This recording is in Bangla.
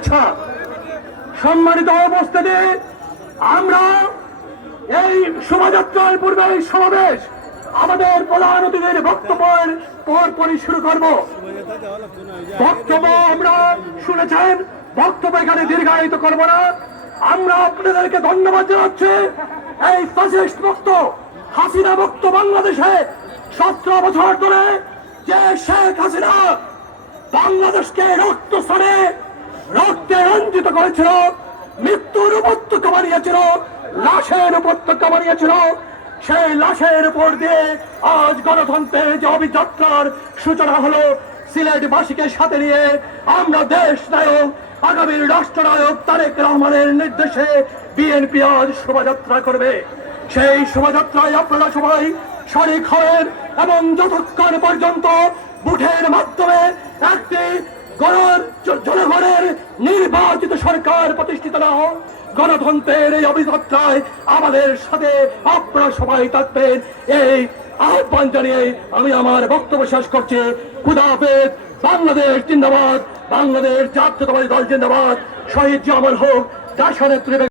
শুভেচ্ছা। সম্মানিত উপস্থিতি, আমরা এই শোভাযাত্রার পূর্বে সমাবেশ আমাদের প্রধান অতিথির বক্তব্যের পরপরই শুরু করব। বক্তব্য আমরা শুনেছেন, বক্তব্য এখানে দীর্ঘায়িত করব না। আমরা আপনাদেরকে ধন্যবাদ জানাচ্ছি। এই ফ্যাসিস্ট মুক্ত হাসিনা মুক্ত বাংলাদেশে 17 বছর ধরে যে শেখ হাসিনা বাংলাদেশকে রক্তস্রোতে রক্তে রঞ্জিত করেছিল, মৃত্যুর উপত্যকা বানিয়েছিল, লাশের উপত্যকা বানিয়েছিল, সেই লাশের উপর দিয়ে আজ গণতন্ত্রের যে অভিযাত্রার সূচনা হলো, সিলেটবাসীকে সাথে নিয়ে আমরা দেশ নায়ক আগামীর রাষ্ট্রনায়ক তারেক রহমানের নির্দেশে বিএনপি আজ শোভাযাত্রা করবে। সেই শোভাযাত্রায় আপনারা সবাই শরিক হন এবং যতক্ষণ পর্যন্ত বুথের মাধ্যমে একটি জনগণের নির্বাচিত সরকার প্রতিষ্ঠিত না হোক, গণতন্ত্রের এই অভিযাত্রায় আমাদের সাথে আপনারা সবাই থাকবেন, এই আহ্বান জানিয়ে আমি আমার বক্তব্য শেষ করছি। খুদা হাফেজ। বাংলাদেশ জিন্দাবাদ, বাংলাদেশ জাতীয়তাবাদী দল জিন্দাবাদ, শহীদ জিয়া অমর হোক, দেশনেত্রী